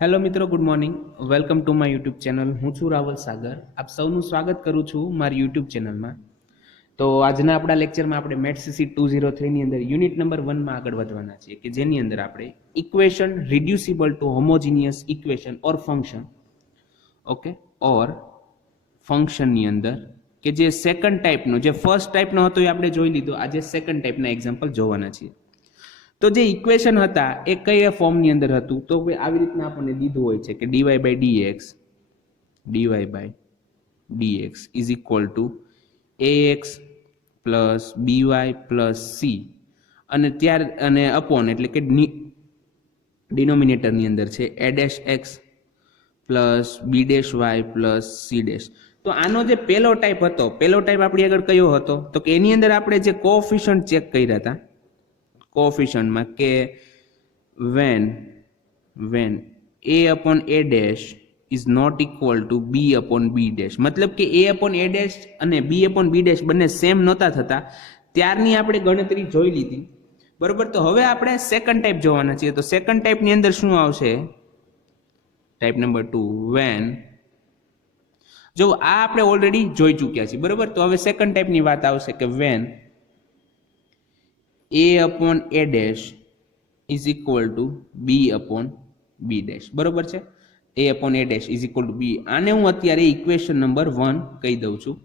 Hello મિત્રો, good morning. Welcome to my YouTube channel. હું છું રાવલ સાગર. આપ સૌનું સ્વાગત કરું છું મારી યુટ્યુબ ચેનલમાં. તો આજના આપણા લેક્ચરમાં આપણે MAT-CC-203 ની અંદર યુનિટ નંબર 1 માં આગળ વધવાના છીએ કે જેની અંદર આપણે ઇક્વેશન રિડ્યુસિબલ ટુ હોમોજીનિયસ ઇક્વેશન ઓર ફંક્શન ઓર ફંક્શનની અંદર કે જે સેકન્ડ ટાઈપનો, જે ફર્સ્ટ ટાઈપનો હતો એ આપણે જોઈ લીધો. આજે સેકન્ડ ટાઈપના એક્ઝામ્પલ જોવાના છીએ. તો જે ઇક્વેશન હતા એ કયા ફોર્મની અંદર હતું? તો આવી રીતના આપણને દીધું હોય છે કે dy by dx is equal to ax plus by plus c અને અપોન એટલે કે ડિનોમિનેટરની અંદર છે a dash x plus b dash y plus c dash. તો આનો જે પહેલો ટાઈપ હતો, પહેલો ટાઈપ આપણી આગળ કયો હતો? તો કે એની અંદર આપણે જે કોએફિશિયન્ટ ચેક કર્યા હતા કોએફિશિયન્ટમાં કે when a upon a dash is not equal to b upon b dash, મતલબ કે a upon a dash અને b upon b dash બંને સેમ નહોતા થતા, ત્યારની આપણે ગણતરી જોઈ લીધી. બરોબર. તો હવે આપણે સેકન્ડ ટાઈપ જોવાના છીએ. તો સેકન્ડ ટાઈપની અંદર શું આવશે? ટાઈપ નંબર 2 when, જો આ આપણે ઓલરેડી જોઈ ચૂક્યા છીએ. બરોબર. તો હવે સેકન્ડ ટાઈપની વાત આવશે કે when a upon a dash is equal to b upon b dash. બરોબર છે? a upon a dash is equal to b. આને હું અત્યારે ઇક્વેશન નંબર 1 કહી દઉં છું.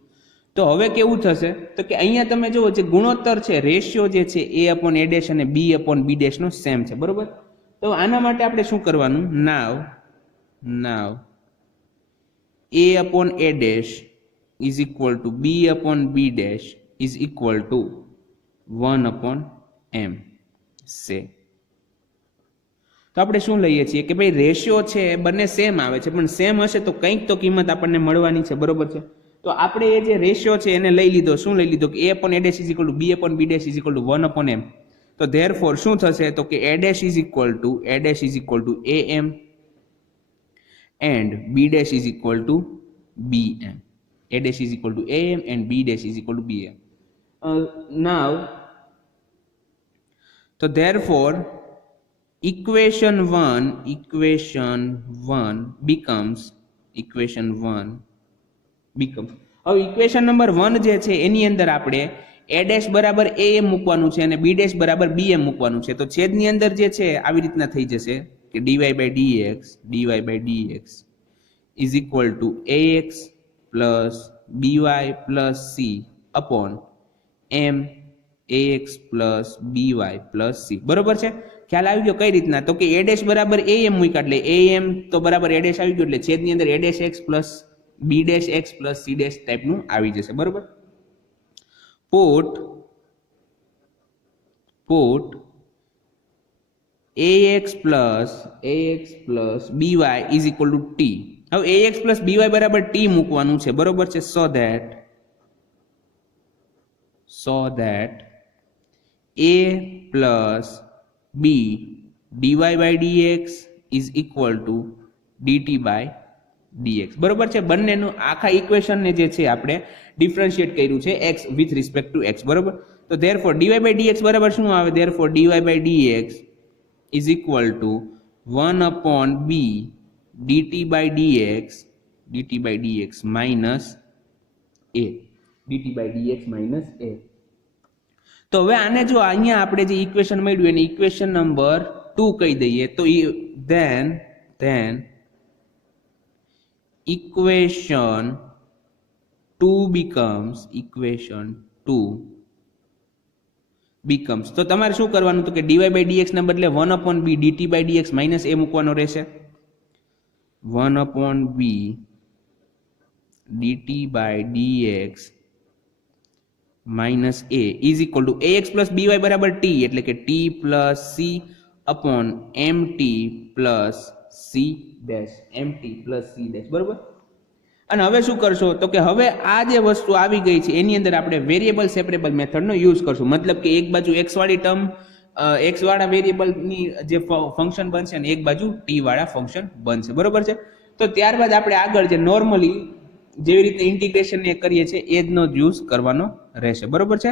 તો હવે કેવું થશે? તો કે અહીંયા તમે જુઓ, જે ગુણોત્તર છે, રેશિયો જે છે a upon a dash અને b upon b dash નો સેમ છે. બરોબર. તો આના માટે આપણે શું કરવાનું? now a upon a dash is equal to b upon b dash is equal to 1 upon m સે. તો આપણે શું લઈએ છીએ કે ભાઈ રેશિયો છે બંને સેમ આવે છે, પણ સેમ હશે તો કંઈક તો કિંમત આપણને મળવાની છે. બરોબર છે? તો આપણે એ જે રેશિયો છે એને લઈ લીધો. શું લઈ લીધો? કે a upon a dash is equal to b upon b dash is equal to 1 upon m. તો therefore શું થશે? તો કે a dash is equal to am and b dash is equal to bm. a dash is equal to am and b dash is equal to bm. Now so therefore equation 1 becomes હવે equation number 1 જે છે એની અંદર આપણે a dash બરાબર am મૂકવાનું છે અને b dash બરાબર bm મૂકવાનું છે. તો છેદની અંદર જે છે આવી રીતના થઈ જશે કે dy by dx is equal to ax plus by plus c upon m ax plus by plus c. બરોબર છે? ખ્યાલ આવી ગયો કઈ રીતના? તો કે a ડેશ બરાબર am મૂક્યા એટલે am તો બરાબર a ડેશ આવી ગયો એટલે છેદની અંદર a dash x plus b dash x plus c dash ટાઈપનું આવી જશે. બરોબર. put ax plus by is equal to t. હવે ax plus by બરાબર t મૂકવાનું છે. બરોબર છે? so that a plus b dy by dx is equal to dt by dx. બરોબર છે? બંનેનું આખા ઇક્વેશનને જે છે આપણે ડિફરન્શિએટ કર્યું છે x with respect to x. બરોબર. તો therefore dy by dx બરાબર શું આવે? therefore dy by dx is equal to 1 upon b dt by dx minus a. dt by dx minus a. તો હવે આને જો અહીંયા આપણે જે ઇક્વેશન મળ્યું એને ઇક્વેશન નંબર 2 કહી દઈએ. તો then equation 2 becomes તો તમારે શું કરવાનું? તો કે dy by dx ના બદલે 1 upon b dt by dx minus a મૂકવાનો રહેશે. 1 upon b dt by dx minus a is equal to ax plus by બરાબર t એટલે કે t plus c upon mt plus c dash. બરોબર. અને હવે શું કરશો? તો કે હવે આ જે વસ્તુ આવી ગઈ છે એની અંદર આપણે વેરિયેબલ સેપરેબલ મેથડનો યુઝ કરશું. મતલબ કે એક બાજુ x વાળી ટર્મ x વાળા વેરિયેબલની જે ફંક્શન બનશે અને એક બાજુ t વાળા ફંક્શન બનશે. બરોબર છે? તો ત્યારબાદ આપણે આગળ જે નોર્મલી જેવી રીતે ઇન્ટિગ્રેશન ને કરીએ છીએ એ જ નો યુઝ કરવાનો રહેશે. બરોબર છે?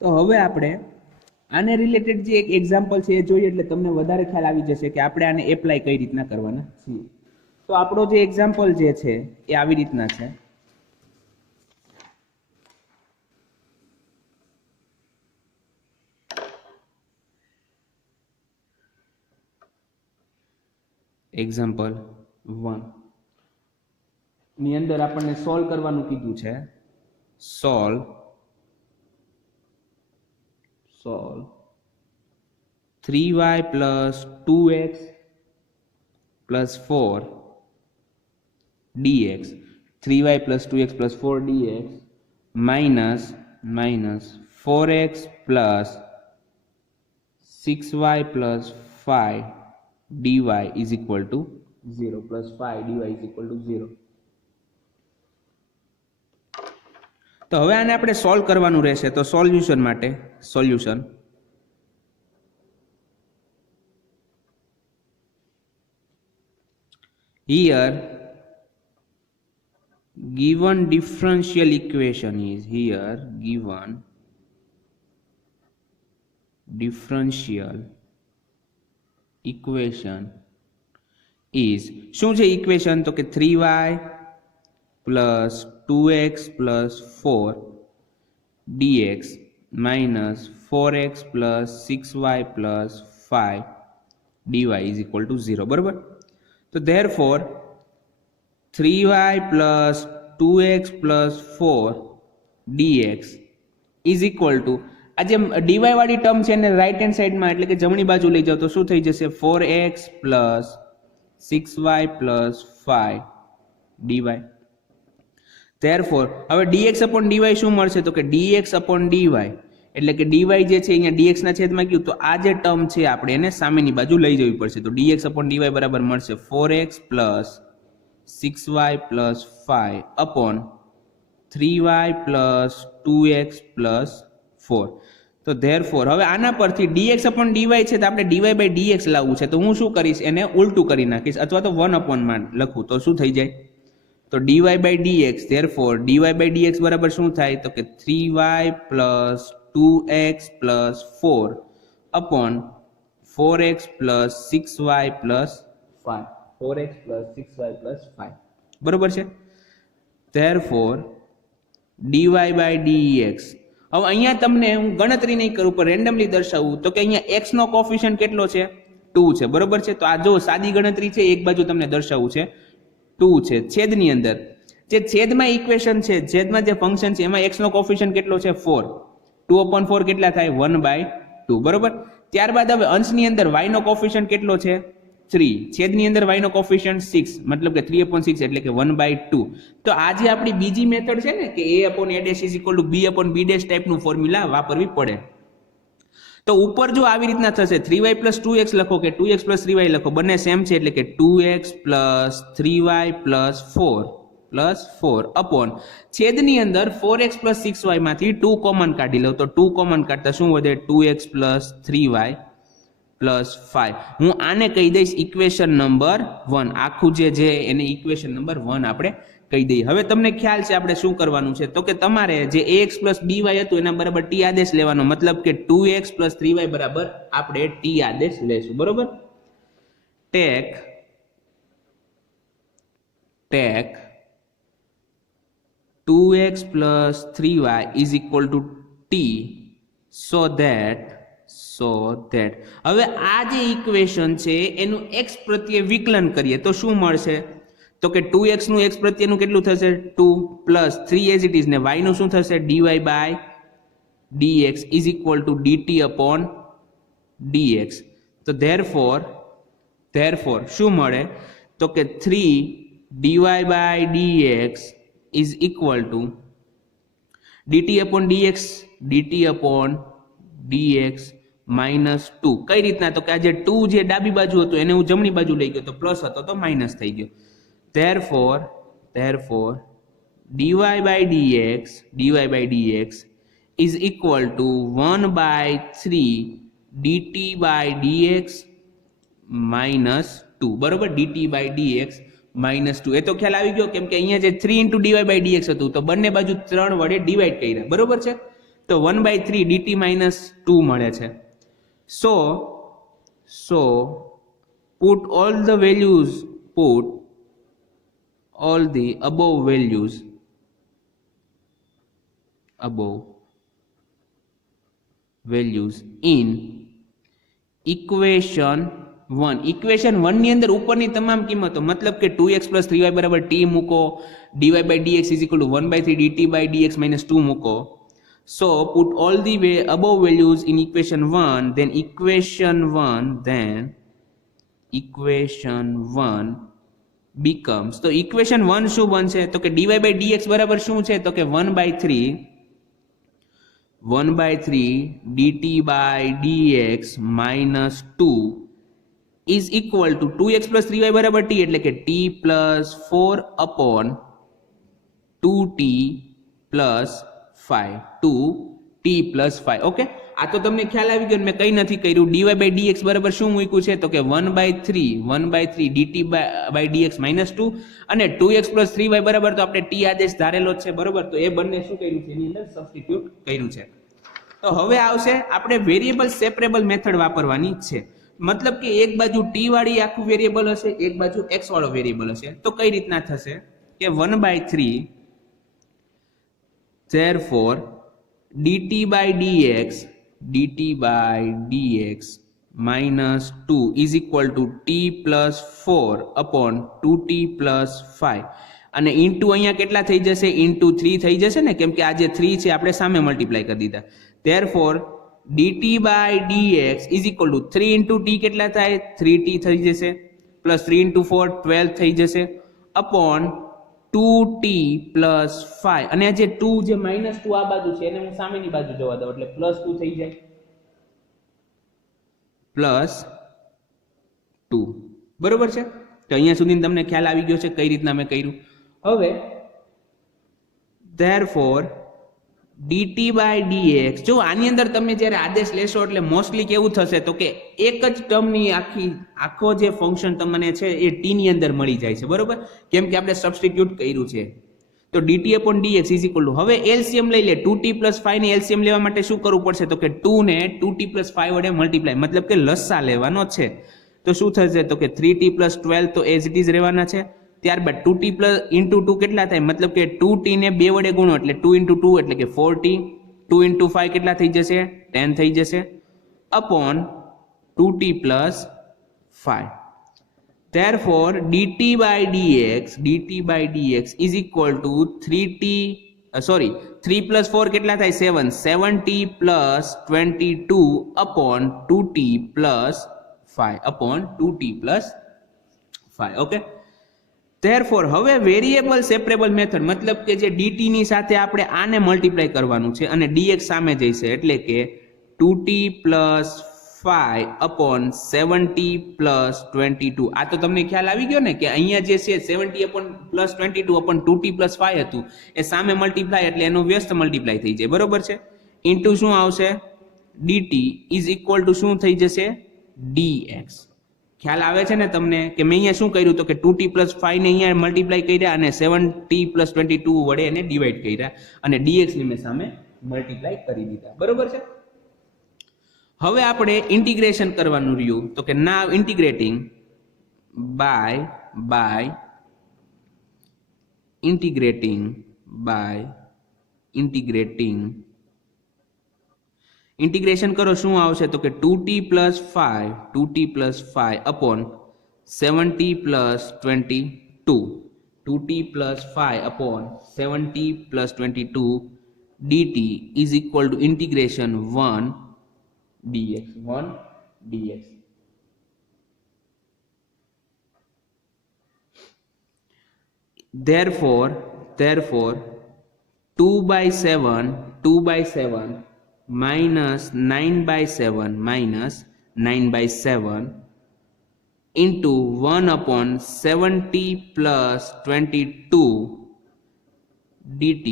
તો હવે આપણે આને રિલેટેડ જે એક એક્ઝામ્પલ છે એ જોઈએ એટલે તમને વધારે ખ્યાલ આવી જશે કે આપણે આને એપ્લાય કઈ રીતના કરવાના છીએ. તો આપણો જે એક્ઝામ્પલ જે છે એ આવી રીતના છે. એક્ઝામ્પલ 1 ની અંદર આપણને સોલ્વ કરવાનું કીધું છે. Solve 3y plus 2x plus 4 dx 3y plus 2x plus 4 dx minus 4x plus 6y plus 5 dy is equal to 0 plus 5 dy is equal to 0. તો હવે આને આપણે સોલ્વ કરવાનું રહેશે. તો સોલ્યુશન માટે solution here given differential equation is here given differential equation is શું છે ઇક્વેશન? તો કે 3y plus 2x plus 4 dx minus 4x plus 6y plus 5 dy is equal to 0. બરોબર. તો therefore 3y plus 2x plus 4 dx is equal to આ જે dy વાળી term છે એને રાઈટ હેન્ડ સાઈડમાં એટલે કે જમણી બાજુ લઈ જાઓ તો શું થઈ જશે? 4x plus 6y plus 5 dy. therefore હવે dx upon dy શું મળશે? તો કે dx upon dy એટલે કે dy જે છે અહીંયા dx ના છેદમાં ગયું તો આ જે ટર્મ છે આપણે એને સામેની બાજુ લઈ જવી પડશે. તો dx upon dy બરાબર મળશે 4x plus 6y plus 5 upon 3y plus 2x plus 4. તો therefore હવે આના પરથી dx upon dy છે તો આપણે dy by dx લાવવું છે. તો હું શું કરીશ? એને ઉલટું કરી નાખીશ અથવા તો 1 upon માં લખું તો શું થઈ જાય? તો dy by dx therefore dy by dx બરાબર શું થાય? તો કે 3y plus 2x plus 4 upon 4x plus 6y plus 5 4x plus 6y plus 5 બરોબર છે. therefore dy by dx હવે અહીંયા તમને હું ગણતરી નહીં કરું પણ રેન્ડમલી દર્શાવું તો કે અહીંયા x નો કોફિશિયન્ટ કેટલો છે? 2 છે. બરોબર છે. તો આ જો સાદી ગણતરી છે એક બાજુ તમને દર્શાવવું છે 2 છે. છેદની અંદર જે છેદમાં ઇક્વેશન છે છેદમાં જે ફંક્શન છે એમાં x નો કોફિશિયન્ટ કેટલો છે? 4. 2 upon 4 કેટલા થાય? 1/2. બરોબર. ત્યારબાદ હવે અંશની અંદર y નો કોફિશિયન્ટ કેટલો છે? 3. છેદની અંદર y નો કોફિશિયન્ટ 6 મતલબ કે 3 upon 6 એટલે કે 1/2. તો આ જે આપણી બીજી મેથડ છે ને કે a upon a dash is equal to b upon b dash ટાઈપનું ફોર્મ્યુલા વાપરવી પડે. તો ઉપર જો આવી રીતના થશે 3y plus 2x લખો કે 2x plus 3y લખો બંને સેમ છે એટલે કે 2x plus 3y plus 4 upon છેદની અંદર 4x plus 6y માંથી 2 કોમન કાઢી લો તો 2 કોમન કાઢતા શું વધે? 2x plus 3y plus 5. હું આને કહી દઈશ ઇક્વેશન નંબર 1. આખું જે એને ઇક્વેશન નંબર 1 આપણે કહી દઈએ. હવે તમને ખ્યાલ છે આપણે શું કરવાનું છે? તો કે તમારે જે ax plus by હતું એના બરાબર t આદેશ લેવાનો મતલબ કે 2x plus 3y બરાબર આપણે t આદેશ લેશું. બરોબર. take 2x plus 3y is equal to t so that હવે આ જે ઇક્વેશન છે એનું x પ્રત્યે વિકલન કરીએ તો શું મળશે? તો કે 2x નું x પ્રત્યેનું કેટલું થશે? 2 plus 3 as it is ને y નું શું થશે? dy by dx is equal to dt upon dx. તો therefore શું મળે? તો કે 3 dy by dx is equal to dt upon dx minus 2. કઈ રીતના? તો કે આ જે 2 જે ડાબી બાજુ હતું એને હું જમણી બાજુ લઈ ગયો તો પ્લસ હતો તો માઇનસ થઈ ગયો. therefore dy by dx is equal to 1/3 dt by dx minus 2. બરોબર. dt by dx minus 2 એ તો ખ્યાલ આવી ગયો કેમ કે અહીંયા જે 3 × dy by dx હતું તો બંને બાજુ 3 વડે ડિવાઈડ કર્યા. બરોબર છે. તો 1/3 dt -2 મળે છે. So put all the above values in equation 1. Equation 1 ની અંદર ઉપરની તમામ કિંમતો, મતલબ કે 2x + 3y = t મૂકો, dy/dx = 1/3 dt/dx - 2 મૂકો. So put all the above values in equation 1, then equation 1 becomes, તો equation 1 શું બનશે? તો કે dy/dx બરાબર શું છે? તો કે 1/3 dt/dx - 2 is equal to 2x + 3y = t, એટલે કે t + 4 upon 2t + 5. 2t + 5. Okay, આ તો તમને ખ્યાલ આવી ગયો. મેં કંઈ નથી કર્યું. dy/dx બરાબર શું મૂક્યું છે? તો કે 1/3 dt/dx - 2 અને 2x + 3y બરાબર તો આપણે t આદેશ ધારેલો જ છે, બરોબર. તો એ બંને શું કર્યું છે? એની અંદર સબસ્ટિટ્યુટ કર્યું છે. તો હવે આવશે આપણે વેરિયેબલ સેપરેબલ મેથડ વાપરવાની છે. મતલબ કે એક બાજુ t વાળી આખું વેરિયેબલ હશે, એક બાજુ x વાળો વેરિયેબલ હશે. તો કઈ રીતના થશે કે 1/3 therefore dt/dx - 2 is equal to t + 4 upon 2t + 5. અને ઇન્ટુ અહીંયા કેટલા થઈ જશે? ઇન્ટુ 3 થઈ જશે ને, કેમ કે આ જે 3 છે આપણે સામે મલ્ટીપ્લાય કરી દીધા. therefore dt/dx is equal to 3 into t કેટલા થાય? 3t થઈ જશે, પ્લસ 3 into 4 12 થઈ જશે, upon 2t + 5. અને આ જે 2 જે -2 આ બાજુ છે એને હું સામેની બાજુ જવા દઉં એટલે +2 થઈ જાય, +2. બરોબર છે? તો અહીંયા સુધી તમને ખ્યાલ આવી ગયો છે કઈ રીતના મેં કર્યું. હવે therefore dt/dx, જો આની અંદર તમે જ્યારે આદેશ લેશો એટલે મોસ્ટલી કેવું થશે તો કે એક જ ટર્મની આખો જે ફંક્શન તમને છે એ t ની અંદર મળી જાય છે, બરોબર. કેમ કે આપણે સબસ્ટિટ્યુટ કર્યું છે. તો dt/dx = હવે એલસીએમ લઈ લે. 2t + 5 ને એલસીએમ લેવા માટે શું કરવું પડશે? તો કે 2 ને 2t + 5 વડે મલ્ટીપ્લાય, મતલબ કે લસા લેવાનો છે. તો શું થશે? તો કે 3t + 12 તો એઝ ઇટ ઇઝ રહેવાના છે. ત્યારબાદ 2t + 2 કેટલા થાય? મતલબ કે 2t ને 2 વડે ગુણો એટલે 2 × 2 એટલે કે 4t. 2 × 5 કેટલા થઈ જશે? 10 થઈ જશે, upon 2t + 5. therefore dt/dx is equal to 3 + 4 કેટલા થાય? 7t + 22 upon 2t + 5 okay. therefore હવે વેરિયેબલ સેપરેબલ મેથડ, મતલબ કે જે dt ની સાથે આપણે આને મલ્ટીપ્લાય કરવાનું છે અને dx સામે જઈશે એટલે કે 2t + 5 upon 7t + 22. આ તો તમને ખ્યાલ આવી ગયો ને કે અહીંયા જે છે 70 + 22 upon 2t + 5 હતું એ સામે મલ્ટીપ્લાય એટલે એનો વ્યસ્ત મલ્ટીપ્લાય થઈ જાય, બરોબર છે. ઇન્ટુ શું આવશે? dt is equal to શું થઈ જશે? dx. ખ્યાલ આવે છે ને તમને કે મેં અહીંયા શું કર્યું? તો કે 2t + 5 ને અહીંયા મલ્ટીપ્લાય કર્યા અને 7t + 22 વડે એને ડિવાઈડ કર્યા અને dx ને મેં સામે મલ્ટીપ્લાય કરી દીધા, બરોબર છે. હવે આપણે ઇન્ટિગ્રેશન કરવાનું રહ્યું. તો કે નાવ ઇન્ટિગ્રેટિંગ બાય ઇન્ટિગ્રેશન કરો. શું આવશે? તો કે 2t + 5 upon 7t + 22. 2t + 5 upon 7t + 22 dt is equal to integration 1 dx. therefore 2/7 minus 9/7 into 1 upon 7t + 22 dt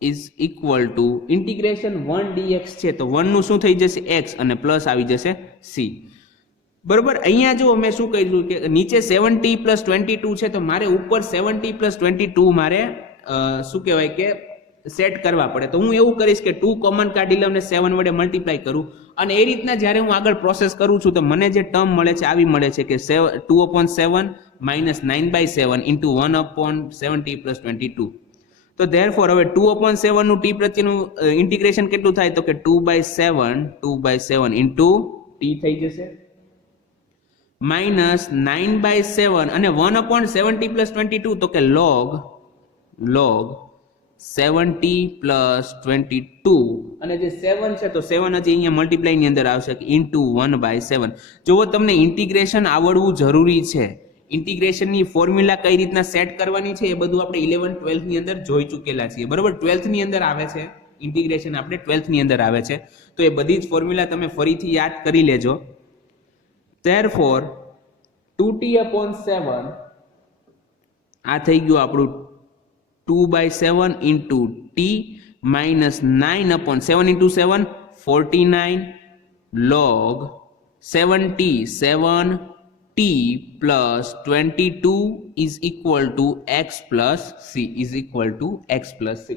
is equal to integration 1 dx છે. તો 1 નું શું થઈ જશે? x અને પ્લસ આવી જશે c, બરોબર. અહીંયા જો મેં શું કહ્યું કે નીચે 7t + 22 છે તો મારે ઉપર 7t + 22 મારે શું કહેવાય કે સેટ કરવા પડે. તો હું એવું કરીશ કે 2 કોમન કાઢી લઉં ને 7 વડે મલ્ટીપ્લાય કરું, અને એ રીતના જ્યારે હું આગળ પ્રોસેસ કરું છું તો મને જે ટર્મ મળે છે આવી મળે છે કે 2/7 minus 9/7 into 1/70 plus 22. તો therefore હવે 2/7 નું t પ્રત્યેનું ઇન્ટિગ્રેશન કેટલું થાય તો કે 2/7 into t થઈ જશે, માઇનસ 9/7 અને 1/70 plus 22 તો કે log 70 plus 22, અને જે 7 છે તો 7 હજી અહીંયા મલ્ટીપ્લાય ની અંદર આવશે ઇન્ટુ 1/7. જો તમને ઇન્ટિગ્રેશન આવડવું જરૂરી છે, ઇન્ટિગ્રેશન ની ફોર્મ્યુલા કઈ રીતના સેટ કરવાની છે એ બધું આપણે 11 12 ની અંદર જોઈ ચૂકેલા છીએ, બરોબર. 12th ની અંદર આવે છે ઇન્ટિગ્રેશન, આપણે 12th ની અંદર આવે છે, તો એ બધી જ ફોર્મ્યુલા તમે ફરીથી યાદ કરી લેજો. therefore 2t/7 આ થઈ ગયું આપણું 2/7 into t minus 9/7 into 7 49 log 7t plus 22 is equal to x plus c is equal to x plus c.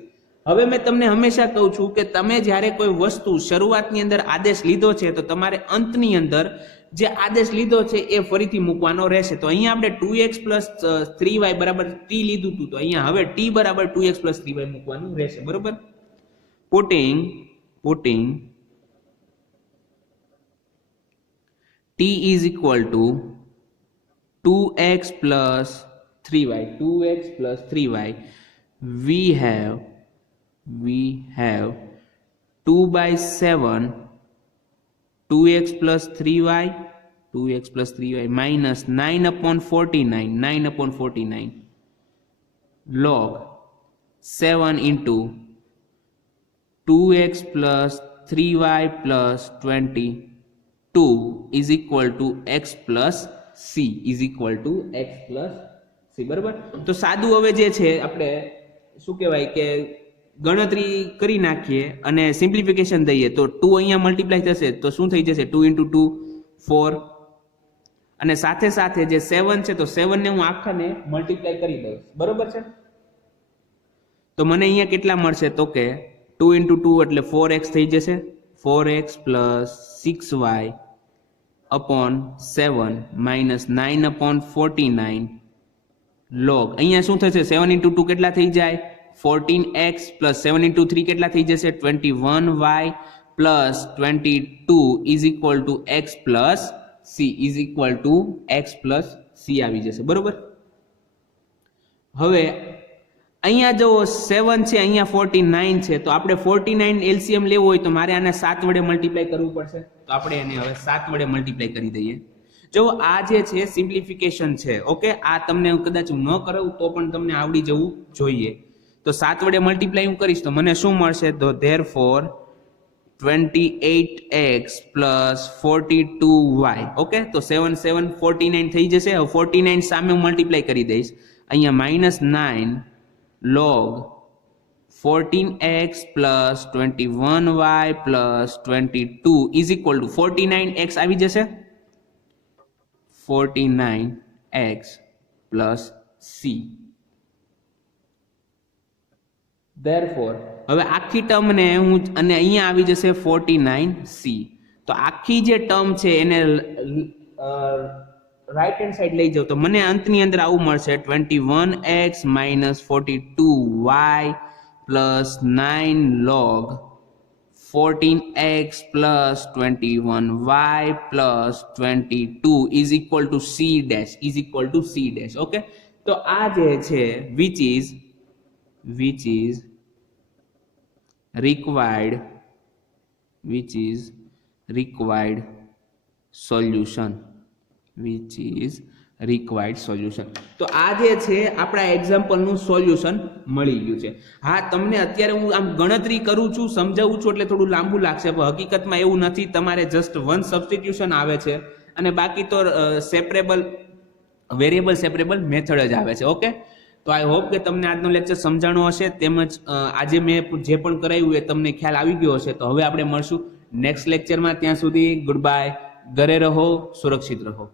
હવે મેં તમને હંમેશા કહું છું કે તમે જ્યારે કોઈ વસ્તુ શરૂઆતની અંદર આદેશ લીધો છે તો તમારે અંતની અંદર જે આદેશ લીધો છે એ ફરીથી મૂકવાનો રહેશે. તો અહીંયા આપણે 2x plus 3y બરાબર t લીધું હતું, તો અહીંયા હવે t બરાબર 2x plus 3y મૂકવાનું રહેશે, બરોબર. putting t is equal to 2x plus 3y we have 2/7 2x plus 3y minus 9/49 log 7 into 2x plus 3y plus 22 is equal to x plus c is equal to x plus c, બરાબર. તો સાદું હવે જે છે આપણે શું કહેવાય કે ગણતરી કરી નાખીએ અને સિમ્પ્લિફિકેશન દઈએ તો 2 અહીંયા મલ્ટીપ્લાય થશે તો શું થઈ જશે 2 into 2 4, અને સાથે સાથે જે 7 છે તો 7 ને હું આખાને મલ્ટીપ્લાય કરી દઈશ, બરોબર છે. તો મને અહીંયા કેટલા મળશે તો કે 2 into 2 એટલે 4x થઈ જશે, 4x plus 6y upon 7 minus 9/49 log અહીંયા શું થશે 7 into 2 કેટલા થઈ જાય 14x plus 7 into 3 કેટલા થઈ જશે 21y plus 22 is equal to x plus c is equal to x plus c આવી જશે, બરોબર. હવે અહીંયા જો 7 છે, અહીંયા 49 છે, તો આપણે 49 એલસીએમ લેવું હોય તો મારે આને 7 વડે મલ્ટીપ્લાય કરવું પડશે, તો આપણે એને હવે 7 વડે મલ્ટીપ્લાય કરી દઈએ. જો આ જે છે સિમ્પ્લિફિકેશન છે, ઓકે, આ તમને કદાચ હું ન કરાવું તો પણ તમને આવડી જવું જોઈએ. તો 7 વડે મલ્ટીપ્લાય હું કરીશ તો મને શું મળશે તો therefore 28x plus 42y, okay. તો 7 7 49 થઈ જશે. હવે 49 સામે હું મલ્ટીપ્લાય કરી દઈશ, અહીંયા -9 log 14x plus 21y plus 22 is equal to 49x આવી જશે, 49x plus c. therefore હવે આખી ટર્મ ને હું અને અહીંયા આવી જશે 49c. તો આખી જે ટર્મ છે એને રાઈટ હેન્ડ સાઈડ લઈ જાવ તો મને અંતની અંદર આવું મળશે 21x minus 42y plus 9 log 14x plus 21y plus 22 is equal to c dash okay. તો આ જે છે which is required solution. તો આ જે છે આપણા એક્ઝામ્પલ નું સોલ્યુશન મળી ગયું છે. હા, તમને અત્યારે હું આમ ગણતરી કરું છું, સમજાવું છું એટલે થોડું લાંબુ લાગશે, પણ હકીકતમાં એવું નથી. તમારે જસ્ટ વન સબસ્ટિટ્યુશન આવે છે અને બાકી તો વેરિયેબલ સેપરેબલ મેથડ જ આવે છે, ઓકે. તો આઈ હોપ કે તમને આજનો લેક્ચર સમજાણો હશે, તેમજ આજે મેં જે પણ કરાવ્યું એ તમને ખ્યાલ આવી ગયો હશે. તો હવે આપણે મળશું નેક્સ્ટ લેક્ચરમાં. ત્યાં સુધી ગુડ બાય, ઘરે રહો, સુરક્ષિત રહો.